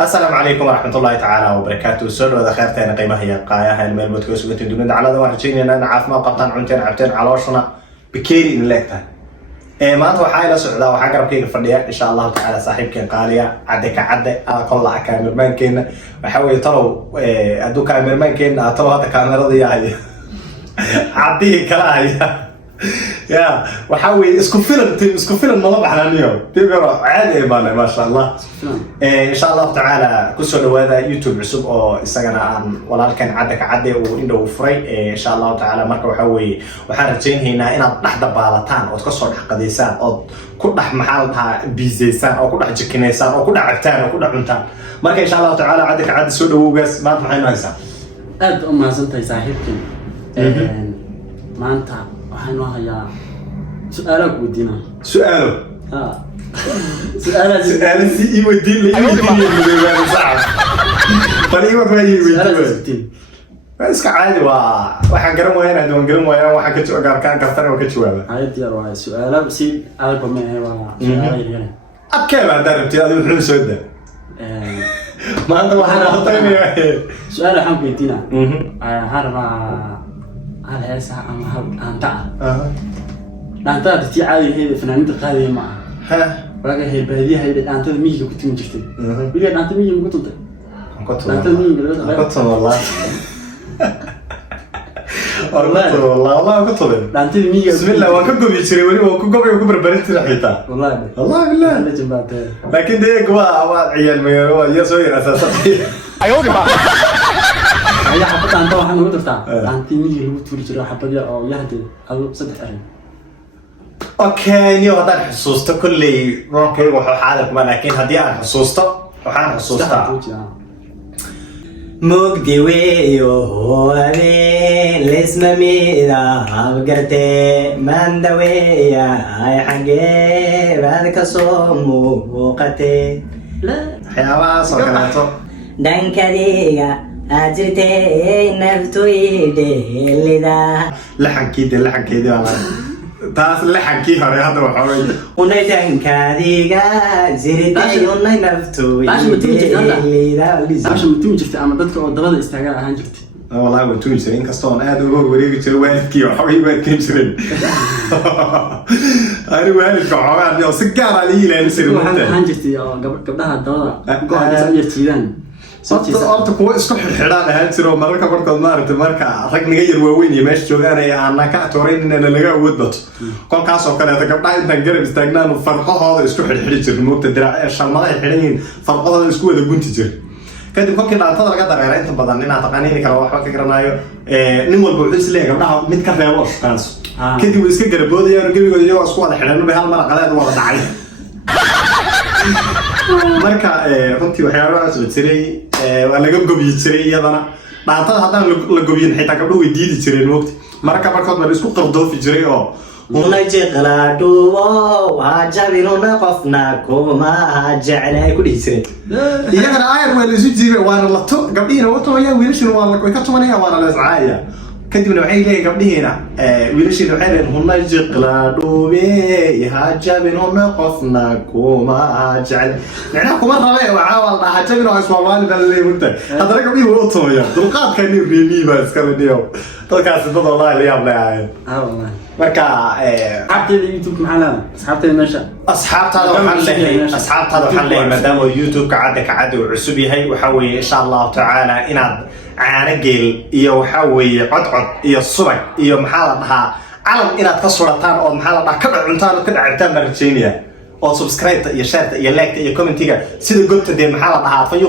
السلام عليكم ورحمة الله تعالى وبركاته. سر وذا خيرتين قيمة هي قاية الميل بودكاست وقتين دون على ذا وحشين إن أنا عارف ما قطعن عنتين عبتين على وشنا بكيري من لكتها. ما أنت وحاي لسعودة وحقرب كيف فردية إن شاء الله تعالى صاحب كين قالية عدك عدة أقول لك كامير مان كين وحاول تروا أدو كامير مان كين تروا هذا كاميرا ضياعي عديه كلاهي يا وحاول اسكو فيلم ما لبح اليوم تبقى عادي بana ما شاء الله ان شاء الله تعالى كسو dhawaada youtube cusub oo isagana aan walaalkan cadda ka cadde oo indhow furay in sha Allah ta'ala marka waxa weey waxaan rajaynaynaa inaad dhaxda baalataan oo ka soo dhaxqadeysaan oo ku dhax maxalta biiseysaan oo ku dhax jikineysaan oo ku dhax cabtaan oo ku dhax cuntaan marka in sha Allah ta'ala cadda ka cadde soo dhawoogaas maanta waxay nooysaa aad u mahadsantahay saaxiibkii maanta waxaan hayaa su'aalo ku weydiina su'aalo su'aalo si i weydiin la i weydiin صعب fariiqo ma i weydiin iska caadi waa waxaan garan waayeen hadaan garan waayeen waxa ka jooga arkaan kartan oo ka jawaaba ayad yar waa su'aalo si alba ma aha waa su'aalo yar abkeeba darabti adigu wuxuu soo daa maanta waxaan rabtaa su'aalo waxaan weydiina harba هل هسه أم هل أنت أنت تتي عادي هي فنانين تقالي معه ها ولا هي البهدية هي أنت ميجي كنت من جفتي بيجي أنت ميجي من كنت أنت ميجي كنت والله والله كنت أنت ميجي بسم الله وكقب يشري ولي وكقب يكبر بريت رحيته والله بالله لكن ده جوا عيال ما يسوي أساسا أيوة يا حبت أنت واحد نقول تفتح أنت ميجي لو تقول ترى حبت يا أو يهدي أو صدق أرين أوكي نيو هذا حسوسته كل ممكن يروح حالك ما لكن هدي أنا حسوسته وحنا حسوسته مقدي ويو لسه ميدا أبغرتي من دويا أي حاجة بعد كسومو وقتي لا حيوان صقلته دنكريا أجرتي نفتوي دلدا لحن كده والله تاس لحن كي هري هذا وحوي ونجن كاريجا زرتي وني نفتوي دلدا عشان متوم جرت أما بدك ضرب استعجال عن جرت والله متوم جرين كستون أنا دوغ وريك جري وين كي وحوي وين كي جرين أنا وين كحوي أنا سكر علي لا نسير عن جرتي قبلها الضرب قاعد يصير تيران sababta kuwa isku xirxiraan ahaan jiro mararka barkood maaragtay marka rag naga yar waaweyn iyo meesha joogaan ay aan ka atoorin in laga awood bato kolkaas oo kale gabdhaha intaan garab istaagnaan farqahooda isku xirxiri jireen moogta diraac shalmada ay xiran yihiin farqahooda isku wada gunti jir kadib kolkii dhaantada laga dareeray inta badan inaad taqaaniin kara waxba ka garanayo nin walba wuxuu isleeyahay gabdhaha mid ka reebo shaqaanso kadib way iska garaboodayaan gabigooda iyagoo isku wada xiran hal mar qadaad wada dhacay marka runtii waxyaabaha soo jiray waa laga gobiyi jiray iyadana dhaantada haddaan la gobiyin xitaa gabdhuhu way diidi jireen moogta marka barkood baa la isku qardoofi jiray oo una jeqlaadhu waa jabinuna qofna kuma jecel ay ku dhihi jireen iyagana ayar waa la isu jiibay waana la to gabdhihiina u tumayaan wiilashina waa way ka tumanayaan waana la iscaaya kadibna waxay leeyihiin gabdhihiina wiilashina waxay leeyihiin huna jeqlaadhu ha jabinuna qofna kuma jecel macnaha kuma rabe waxa wal dhaha jabin oo Soomaali baa leeyahay hadana gabdhihi way u tumayaan dulqaadkani reeli baa iska leeyahay dadkaas dad wallahi la yaab leeyahay والله marka abtay youtube maxaa asxaabtay meesha asxaabtaada waxaan leeyahay maadaama youtube ka cadda uu cusub yahay waxa weeye insha Allah ta'ala inaad caana geel iyo waxa weeye codcod iyo subag iyo maxaa la dhahaa calan inaad ka surataan oo maxaa la dhahaa ka cuntaan ka dhactaan marjeeniya oo subscribe iyo share iyo like iyo commentiga sida goobta maxaa la dhahaa fayo